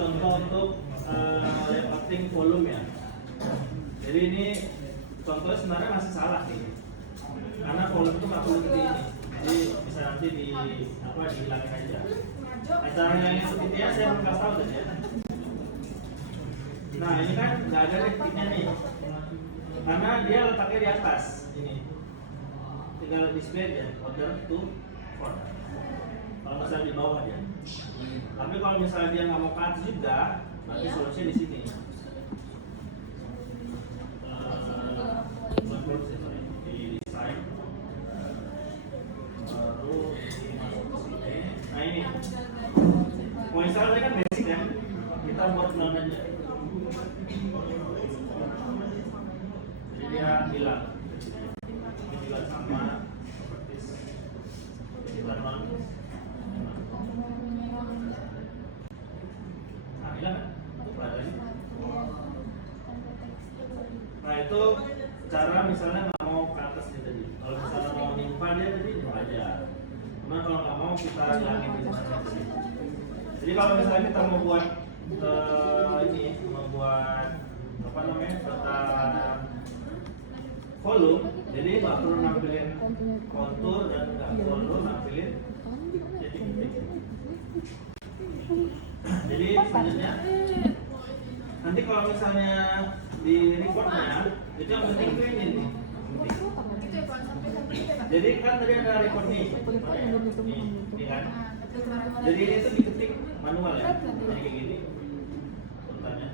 contoh untuk layouting volume ya. Jadi ini contohnya sebenarnya masih salah nih, karena volume itu nggak perlu seperti ini. Jadi bisa nanti dihilangin aja. Nah, caranya yang seperti ini saya belum kasih tahu tadi ya. Nah ini kan nggak ada titiknya nih, karena dia letaknya di atas ini. Tinggal display aja order to for. Kalau misalnya di bawah dia. Tapi kalau misalnya dia nggak mau ke atas juga, berarti solusinya di sini. Di desain. Baru masuk ke sini. Nah ini. Mau install ini kan basic kan? Kita buat nol aja. Jadi dia hilang. Ini juga sama seperti baruan. Nah hilang kan? Nah itu cara misalnya nggak mau ke atas nih tadi. Kalau misalnya mau nyimpan dia tadi aja. Cuma kalau nggak mau kita hilangin di sana. Jadi kalau misalnya kita mau buat membuat apa namanya data volume, jadi nggak perlu nampilin kontur dan nggak perlu nampilin titik-titik. Jadi selanjutnya nanti kalau misalnya di recordnya itu yang penting itu ini nih. Jadi kan tadi ada record nih, ini kan. Jadi ini tuh diketik manual ya, jadi kayak gini. Urutannya.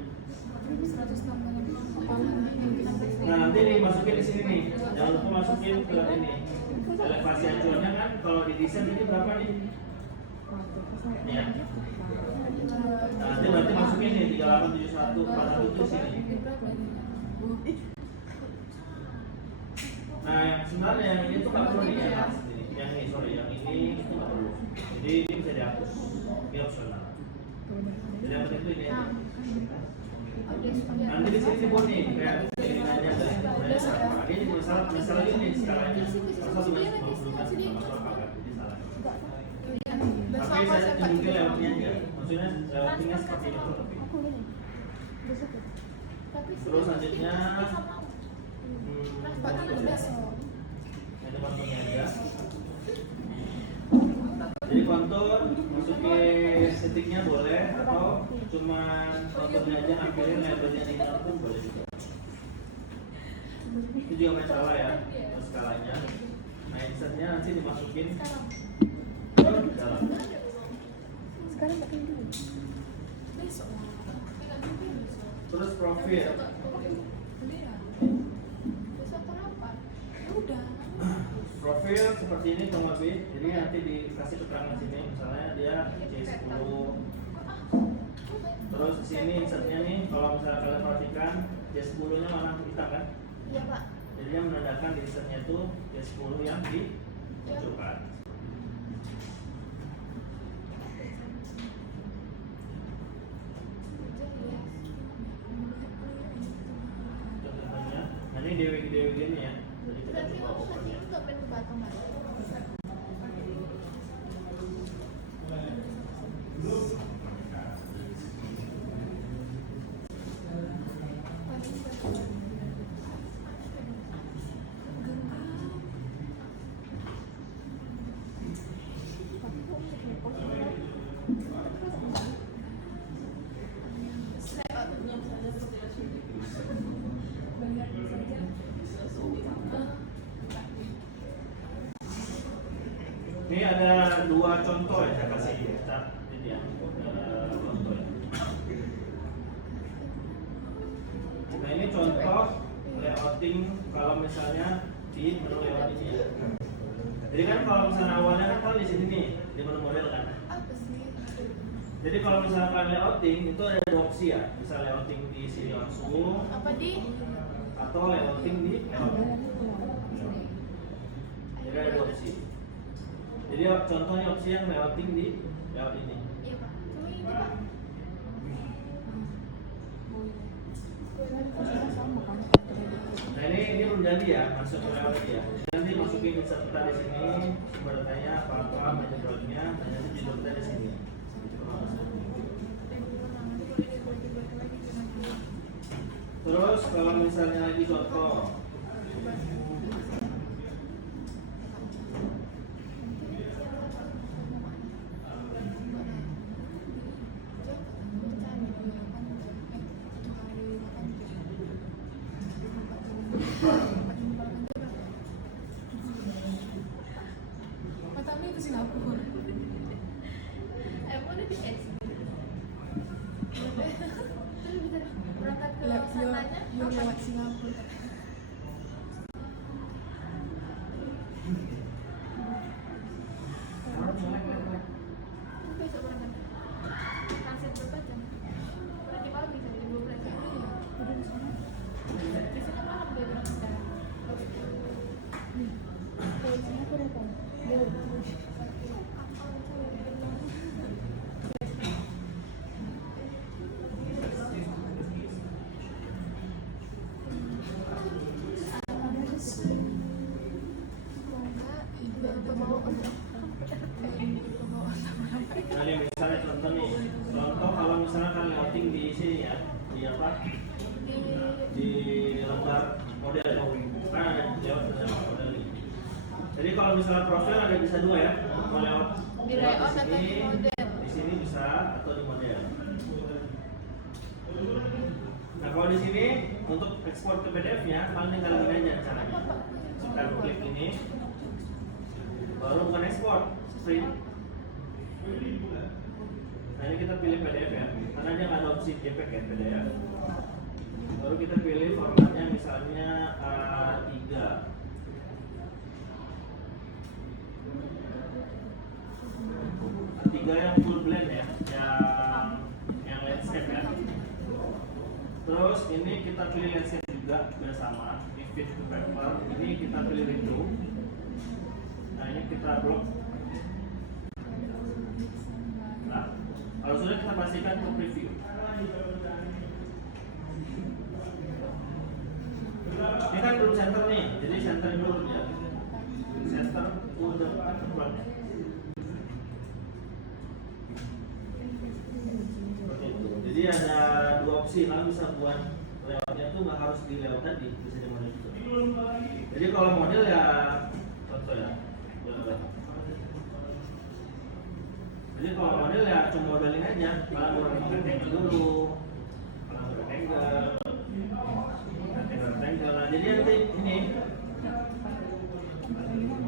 Nah nanti dimasukin di sini nih, jangan lupa masukin ke ini. Elevasi acuannya kan kalau di desain ini berapa nih? Ya. Nah, nanti berarti masukin nih 387141 itu di sini. Nah yang sebenarnya yang ini tuh nggak perlu nih ya, yang ini itu nggak perlu. Jadi ini bisa dihapus, ini opsional. Jadi yang penting itu ini aja. Nanti di sini dibuat nih kayak ini aja dari sama. Ini masalah ini skalanya. Masa sudah 50 kan sama apa kan? Jadi salah. Tapi saya tunjukin lewatnya aja. Maksudnya lewatnya seperti itu. Terus selanjutnya ada konturnya aja. Jadi kontur masukin titiknya boleh atau cuma konturnya aja ambilin labelnya di dalam pun boleh juga. Itu juga masalah ya, skalanya. Nah insertnya nanti dimasukin ke dalam. Sekarang pakai dulu. Terus profil. Profil seperti ini kurang lebih, jadi nanti dikasih keterangan sini, misalnya dia C10. Terus di sini insertnya nih, kalau misalnya kalian perhatikan C10-nya warna hitam kan? Iya Pak. Jadi dia menandakan di insertnya itu C10 yang dimunculkan. Contohnya, nah ini DWG ini ya. Jadi kita coba open ya. Ini ada dua contoh ya, saya kasih ini ya, contoh ya. Nah ini contoh layouting kalau misalnya di menu layout ini ya. Jadi kan kalau misalnya awalnya kan di sini nih di menu model kan. Jadi kalau misalkan layouting itu ada dua opsi ya, bisa layouting di sini langsung. Atau layouting di layout. Jadi ada dua opsi. Jadi contohnya opsi yang layouting di layout ini. Iya Pak. Cuma ini Pak. Nah ini belum jadi ya, masuk ke layout ya. Nanti masukin insert kita di sini, sumber datanya apa metodologinya, dan nanti judul kita di sini. Terus kalau misalnya lagi contoh, Pertama itu Singapura. Emang udah di SD. Terus bisa berangkat ke sananya? Lewat Singapura. Besok berangkat. Transit berapa jam? Nanti malam bisa jam 12 jam. Biasanya malam dia berangkat. Kalau Singapura apa? nah ini misalnya contoh nih, contoh kalau misalnya kan lewating di sini ya, di apa? Di lembar model, kan ada lewat model ini. Jadi kalau misalnya profil ada bisa dua ya, mau lewat Di layout atau di model? di sini bisa atau di model. Nah kalau di sini untuk ekspor ke PDF-nya, kalian tinggal gini aja caranya. Kita klik ini, baru bukan ekspor, print. Nah ini kita pilih PDF ya, karena dia nggak ada opsi JPEG ya PDF. Baru kita pilih formatnya misalnya A3. A3 yang full blend ya, yang landscape ya. Terus ini kita pilih landscape juga bersama, ini fit to paper. Ini kita pilih window. Nah ini kita blok. Nah, kalau sudah kita pastikan ke preview. Ini kan belum center nih, jadi center dulu ya. Center udah tepat. Seperti itu. Jadi ada dua opsi, kalian bisa buat layoutnya tuh nggak harus di layout tadi, bisa di model juga. Jadi kalau model ya contoh ya. Jadi kalau model ya cuma modelin aja, kalian buat rectangle dulu, kalian buat rectangle. Nah, jadi nanti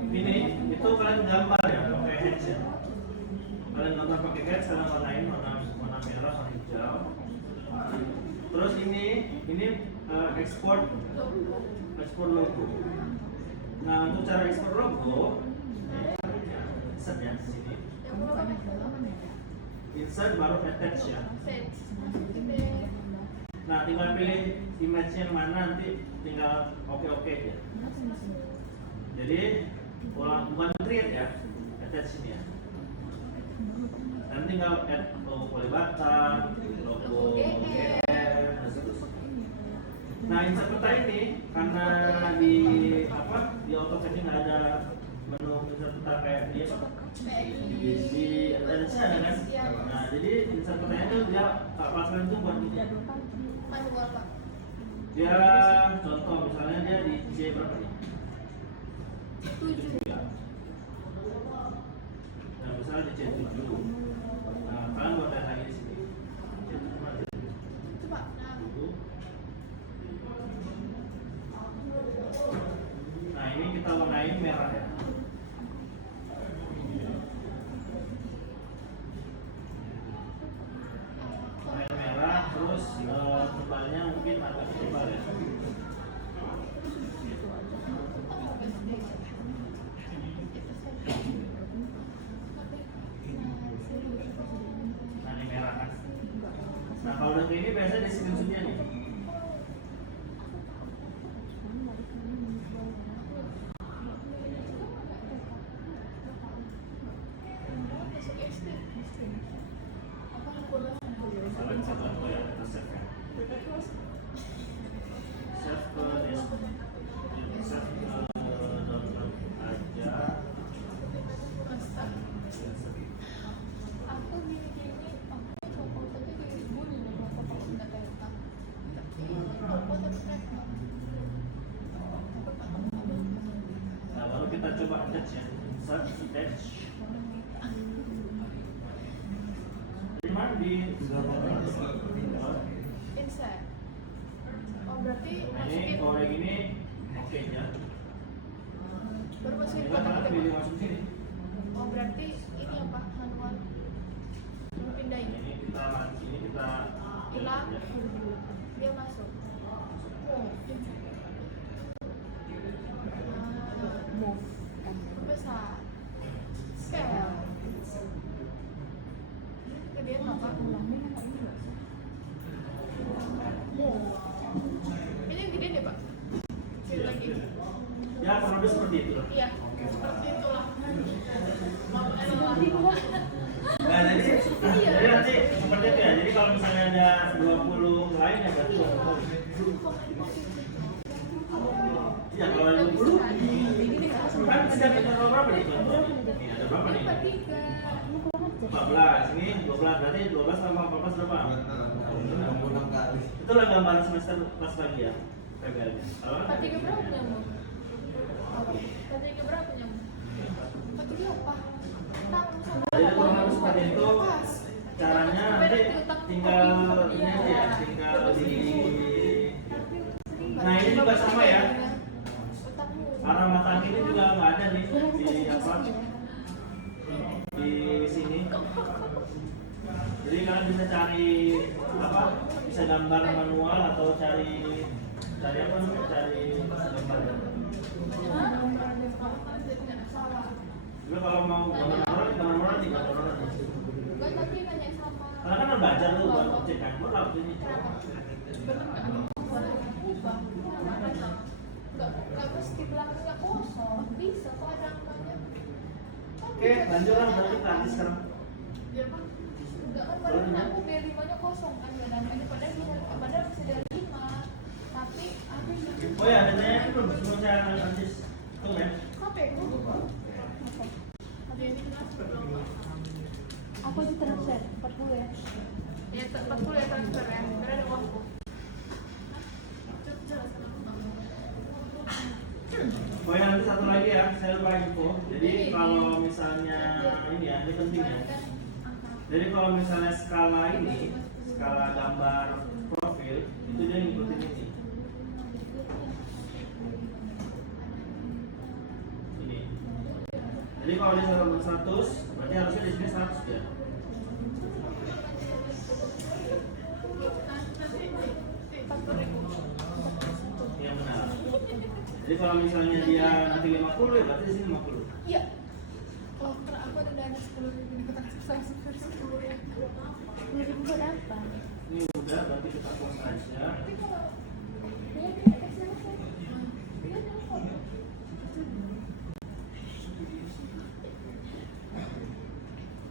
ini itu kalian gambar ya pakai hex ya. Kalian gambar pakai hex, kalian warnain warna merah, warna hijau. Terus ini ekspor logo. Nah untuk cara ekspor logo, insert ya sini. Insert baru attach ya. Nah tinggal pilih image yang mana, nanti tinggal oke aja. Jadi bukan create ya, attach sini ya. Dan tinggal add logo Kalibata, logo GR, dan seterusnya. Nah insert peta ini karena di AutoCAD ini nggak ada menu insert peta kayak di ada kan. Nah jadi insert petanya itu dia pasangan itu buat ini. Manual Pak. Dia contoh misalnya dia di C berapa nih? 7 ya. Nah misalnya di C7. Nah kalian buat lagi di sini. C7 mana? Coba. Nah ini kita warnain merah ya. Warnain merah, terus tebalnya mungkin agak tebal ya. Nah ini merah kan. Nah kalau udah kayak ini biasanya di screenshotnya nih. Salah satu ya, kita save kan. Save ke desktop. Save ke download aja. Aku gini-gini, aku coba tapi kayak bunyi berapa kalau nggak ternyata. kita coba attach ya. Search attach. Di mana di Insert. Oh berarti ini masukin. kalau kayak gini oke ya. Baru masukin Ini kan kotak karena gitu. pilih masuk sini. Oh berarti ini apa manual? Coba pindahin. Ini kita Hilang. ya. Dia masuk. Move. Besar. Scale. Kemudian apa? Ini yang gede deh pak. Kecil lagi. Ya kurang lebih seperti itu loh. Iya. Seperti itulah. Nah, jadi nanti seperti itu ya. Jadi kalau misalnya ada 20 lain ya berarti 20. Iya, kalau ada 20 kan setiap kita ada berapa nih? Ini ada berapa nih? 14. Ini 12 berarti 12 tambah 14 berapa? Itulah gambaran semester kelas pagi ya. PBL-nya. Kalau kan Ketiga berapa nyambung? Ketiga berapa nyambung? Ketiga apa? Tanggung sama jadi kalau harus seperti itu pas. caranya nanti tinggal ini aja ya, tinggal di nah ini juga sama ya, arah mata angin ini juga nggak ada nih di apa di sini. Jadi kalian bisa cari apa, bisa gambar manual atau cari apa namanya, cari gambar. Juga kalau mau gambar manual di gambar manual. Enggak, tapi nanya sama. Karena kan udah belajar tuh buat objek kan, mau tahu ini. Enggak mesti belakangnya kosong, bisa kok ada angkanya. Oke, lanjut lah berarti nanti sekarang. Ya pak, enggak kan padahal aku B5-nya kosong kan, gak ada angkanya, padahal bisa dari 5. Tapi ada yang Oh ya, datanya itu belum sebelum saya analisis tuh ya. apa ya? Ada ini kenapa belum? Aku di transfer 40 ya. Ya 40 ya transfer ya, karena ada uangku. Oh ya, nanti satu lagi ya, saya lupa info. Jadi kalau misalnya ini ya, ini penting ya. Jadi kalau misalnya skala ini, skala gambar profil, itu dia ngikutin ini. Ini. Jadi kalau dia 100, berarti harusnya di sini 100 ya. Yang benar. Jadi kalau misalnya dia nanti 50 ya berarti di sini 50. Iya. Oh, karena aku ada dana 10.000 di kotak susah 10.000 ya. 10.000 buat apa? Ini udah berarti kita close aja. Tapi kalau